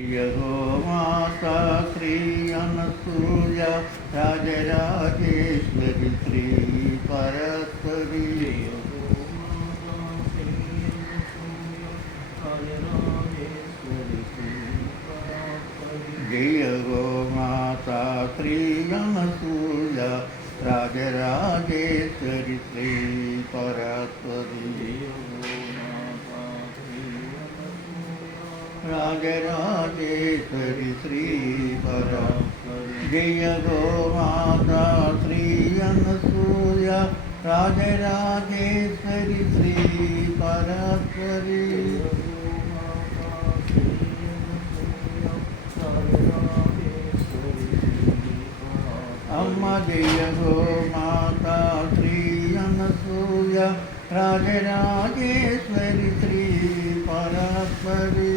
यहो माता श्री अनसूया राजराजेश्वरी श्री परस्परी। जय माता श्री अनसूया राजराजेश्वरी श्री परस्परी राजराजेश्वरी श्री परस्परी जय गो माता श्री अनसूया। राजराजेश्वरी श्री परस्परी अम्मा जय गो माता श्री अनसूया। राजराजेश्वरी श्री परस्परी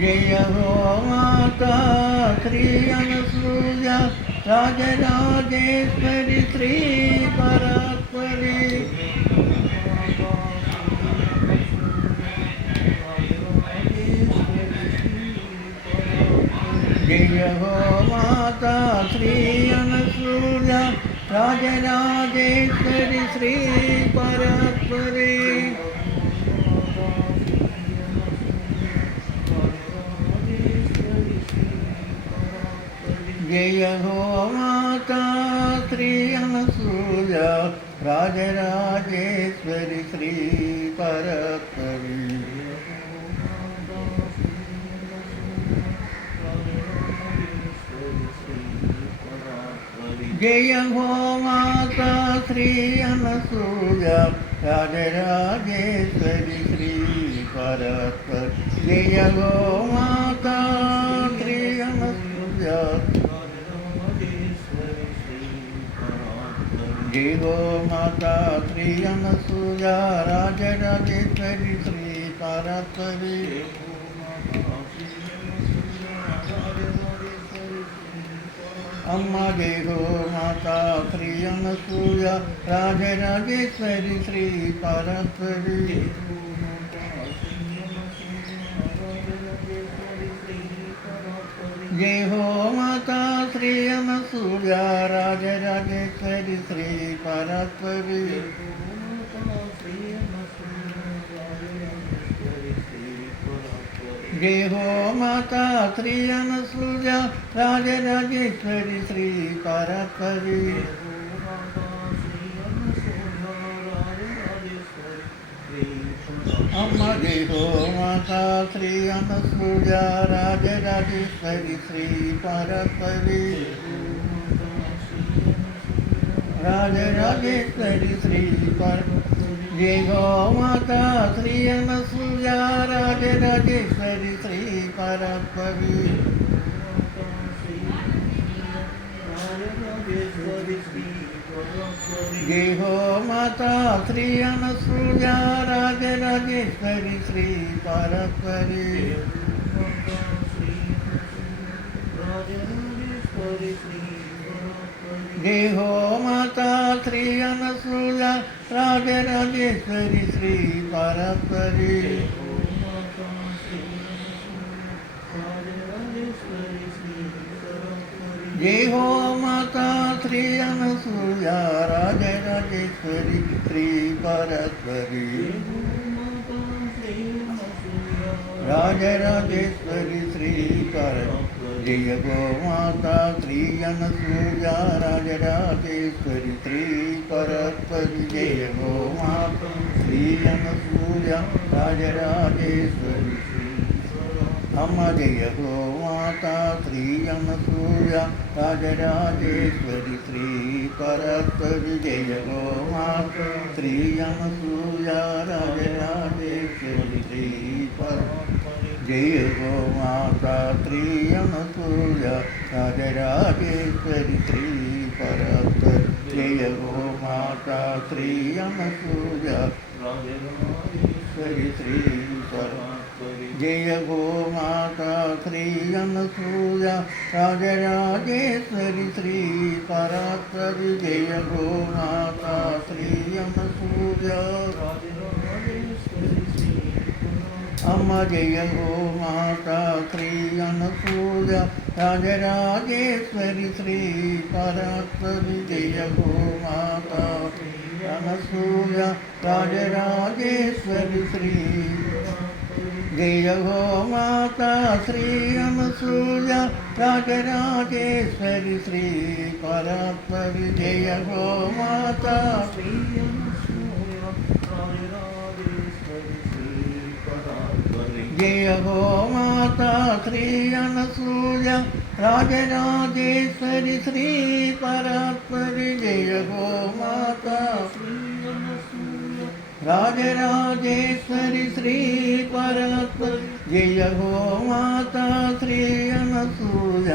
जय हो माता श्री राजराजेश्वरी श्री जय हो माता श्री अनसूया राजराजेश्वरी श्री परस्परी जय हो माता श्री अनसूया राजराजेश्वरी श्री परस्परी जय हो माता श्री अनसूया राजराजेश्वरी श्री परस्पर जय हो माता श्री अनसूया हो माता श्री अनसूया राजराजेश्वरी श्री परस्परी अम्मा देहो माता श्री अनसूया राजराजेश्वरी श्री परस्परी जय हो माता श्री अनसूया राजराजेश्वरी श्री परात्परी जय हो माता श्री अनसूया राजराजेश्वरी श्री परस्परी जय हो माता श्री अनसूया राजराजेश्वरी श्री परस्परी राजराजेश्वरी श्री पर जय हो माता श्री अनसूया राजराजेश्वरी श्री परस्परी जय हो माता श्री अनसूया राजराजेश्वरी श्री परस्परी जय हो माता श्री अनसूया राजराजेश्वरी श्री परस्परी जय हो माता श्री अनसुया राजय राजेश्वरी श्री परस्वरी राजय राजेश्वरी श्री पर जय गो माता श्री अनसुया राजय राजेश्वरी श्री परस्वरी जय गो माता श्री अनसुया राजय राजेश्वरी। अमरयतो माता श्रियमसूया राजराजेश्वरि श्रीपरत्वविजयगो माता श्रियमसूया राजराजेश्वरि श्रीपर जय गो माता श्रियमसूया राजराजेश्वरि श्रीपरत्व जय गो माता श्रियमसूया राजराजेश्वरि श्रीपर जय गो माता श्री यमसूया राजेश्वरी श्री श्रीपरात्परि जय गो माता गोमाता श्रीयनसूया अम्म जय गो माता क्रियन सूर्य राज राजेश्वरी श्री श्रीपरात्परि जय गो गोमाता राज राजेश्वरी श्री ജയ ഗോ മാതാ ശ്രീ അമസൂയ രാജരാജേശ്വരി ശ്രീ പരാത്മവി ജയ ഗോ മാതാ ശ്രീ ജയ ഗോ മാതാ ശ്രീ അനസൂയ രാജരാജേശ്വരി ശ്രീ പരാത്മവി ജയ ഗോ മാതാ ശ്രീ അനസൂയ രാജരാജേശ്വരി ശ്രീ പരത്ത് ജയ ഹോ മാതാ ശ്രീ അനസൂയ.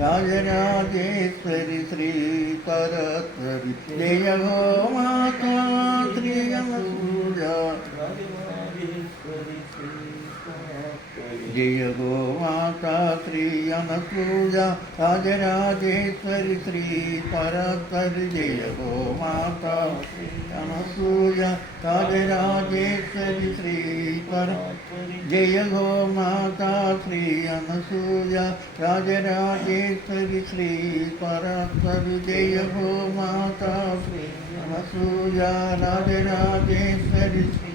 രാജരാജേശ്വരി ശ്രീ പരത്ത് ജയ ഹോ മാതാ ശ്രീ അനസൂയ. രാജരാജേശ്വരി ശ്രീ जय जयगोमाता श्रीयमपूजा राजराजेश्वरि श्रीपरात्परि जयगोमाता श्रीयमपूजा राजराजेश्वरि श्रीपर जय गो माता गोमाता श्रीयमसूया राजराजेश्वरि पर जय गोमाता श्रीयमसूया राजराजेश्वरि श्री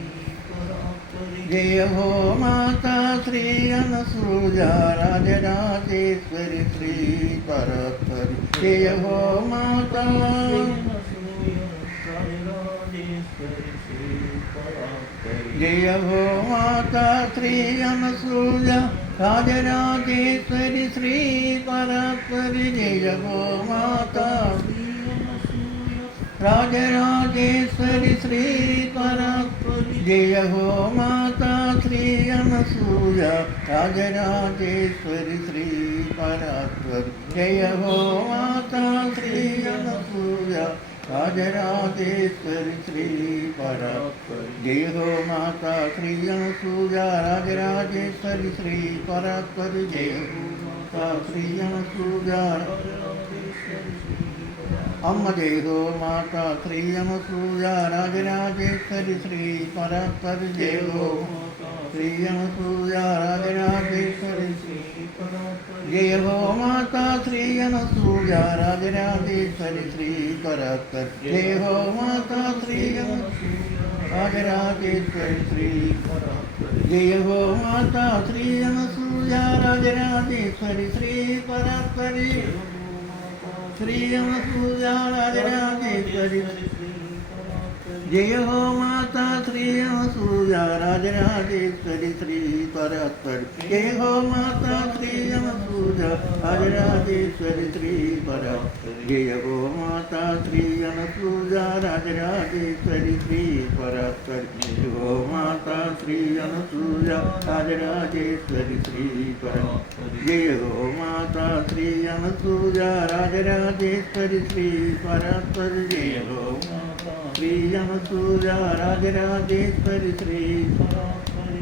जय हो माता श्री अनसूया राजराजेश्वरी श्री परतरी जय हो माता जय हो माता श्री अनसूया राजराजेश्वरी श्री पर जय हो माता राजराजेश्वरी श्री पर जय हो माता श्री अनसूया राजराजेश्वरी श्री परात्वर जय हो माता श्री अनसूया राजराजेश्वरी श्री परात्वर जय हो माता श्री अनसूया राजराजेश्वरी श्री परात्वर जय हो माता श्री अनसूया അമ്മ ചെയ്തു മാതാ ശ്രീയമസൂയ രാജരാജേശ്വരി ശ്രീ പരപ്പരി ജയോ ശ്രീയമസൂയ രാജരാജേശ്വരി ശ്രീ ജയ ഹോ മാതാ ശ്രീയമസൂയ രാജരാജേശ്വരി ശ്രീ പരപ്പരി ജയ ഹോ മാതാ ശ്രീയമസൂയ രാജരാജേശ്വരി ശ്രീ ജയ ഹോ മാതാ ശ്രീയമസൂയ രാജരാജേശ്വരി ശ്രീ പരപ്പരി श्रीमसूर्याराजनागेश्वरी जय हो माता श्रीय రాజరాజేశ్వరి శ్రీ పరాత్పరి జయ హో మాతా శ్రీయమ పూజ రాజరాజేశ్వరి శ్రీ పరాత్పరి జయ హో మాతా శ్రీయమ పూజ రాజరాజేశ్వరి శ్రీ పరాత్పరి జయ హో మాతా శ్రీయమ పూజ రాజరాజేశ్వరి శ్రీ పరాత్పరి జయ హో మాతా శ్రీయమ పూజ రాజరాజేశ్వరి శ్రీ పరాత్పరి జయ హో మాతా प्रियं सूया राजराजेश्वरि श्री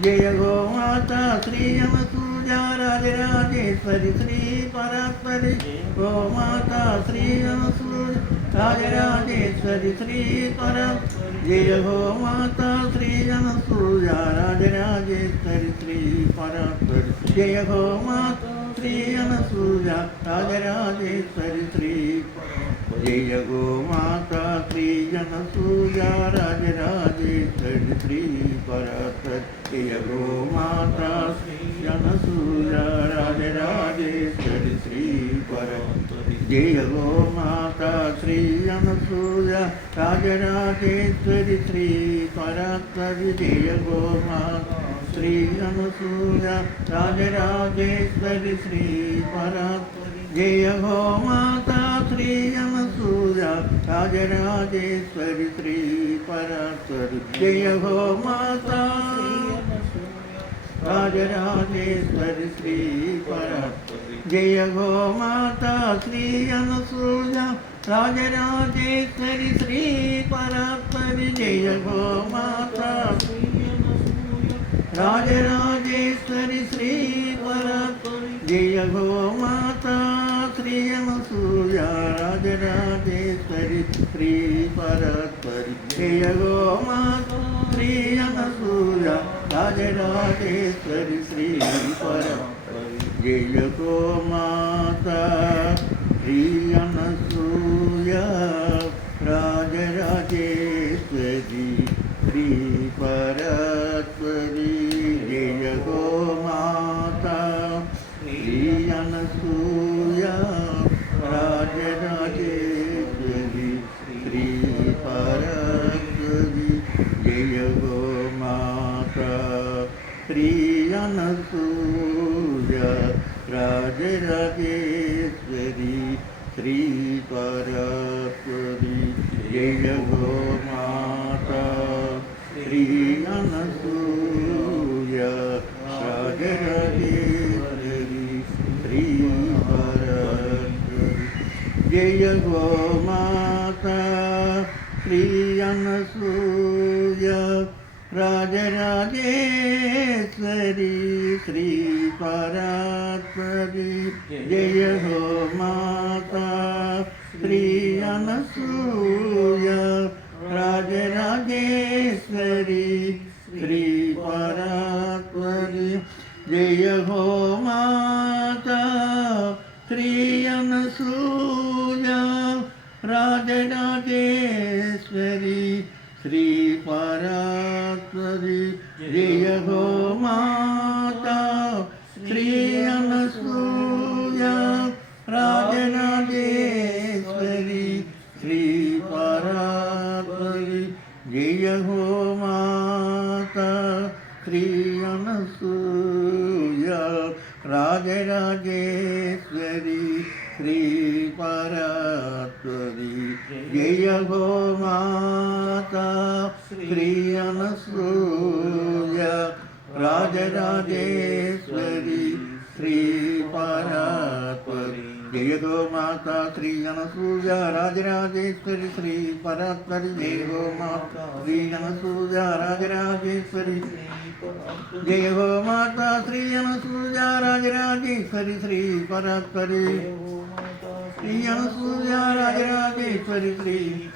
जय गो माता श्रियं सूया राजराजेश्वरि श्री परात्परि गो माता श्रियं सूया राजराजेश्वरि श्री परा जय गो माता श्रियं सूया राजराजेश्वरि श्री परात्परि जय गो माता श्रियं सूया राजराजेश्वरि श्री जय गो माता ప్రియనసూయ రాజరాజేశ్వరి శ్రీ పరప్రత్య గోమాత శ్రీయనసూయ రాజరాజేశ్వరి శ్రీ పర జయ గోమాత శ్రీయనసూయ రాజరాజేశ్వరి శ్రీ పరాత్పరి జయ గోమాత శ్రీయనసూయ రాజరాజేశ్వరి శ్రీ పరాత్పరి జయ గోమా राजराजेश्वरि श्री परात्वरि जय हो माता राजराजेश्वरि श्री परात्वरि जय हो माता श्री अनुसूया राजराजेश्वरि श्री परात्वरि जय हो माता राजराजेश्वरि श्री परात्वरि जय हो माता श्री अनुसूया राजराज ಶ್ರೀ ಪರಸ್ಪರಿ ಜಯ ಗೋ ಮಾತು ಶ್ರೀ ಅನಸೂಯ ರಾಜೆ ರಾಜೇಶ್ವರಿ ಶ್ರೀ ಪರಸ್ಪರಿ ಜಯ ಗೋ ಮಾತಾ ಶ್ರೀ ಅನ अनसूय राजराजेश्वरी श्रीपरात्वरी जय हो माता श्री अनसूय राजराजेश्वरी श्रीपरात्वरी जय हो माता श्री परात्परी जय गो माता श्री जनसूया राजराजेश्वरी श्री परात्परी जय माता श्री जनसूया राजराजेश्वरी। जय हो माता श्री जनसूया राजराजेश्वरी श्री परात्परी श्री अनुसूया राजराजेश्वरी, श्री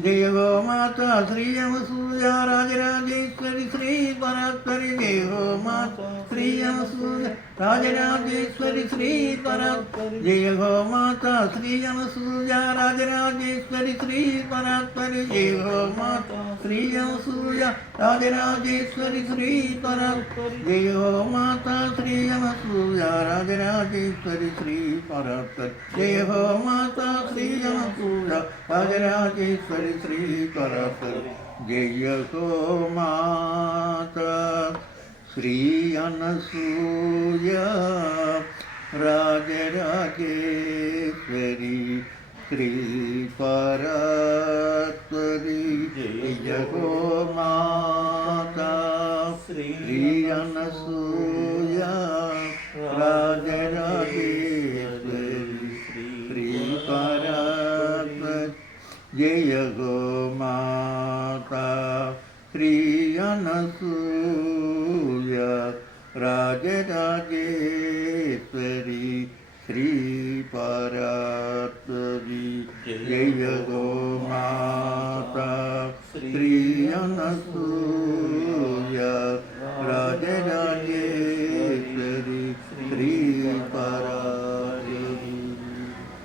जय हो माता श्री अनुसूया राजराजेश्वरी श्री परात्परी जय हो माता श्री अनुसूया राजराजेश्वरी श्री परात्परि जय गो माता श्री अनुसूया राजराजेश्वरी श्री परात्परि जय गो माता श्री अनुसूया राजराजेश्वरी श्री परात्परि जय गो माता श्री अनुसूया राजराजेश्वरी श्री परात्परि जय गो माता श्री अनुसूया राजराजेश्वरी श्री परात्परि जय गो माता ശ്രീയനസൂയ. രാജരാജേശ്വരി ശ്രീപരാത്വരി. ജയ ഗോ മാതാ. ശ്രീയനസൂയ. രാജരാജേശ്വരി ശ്രീപരാത്വ ജയ ഗോ മാതാ. श्रीयनसूय राजराजेश्वरी राजरागेश्वरी जय गो माता श्रियनसु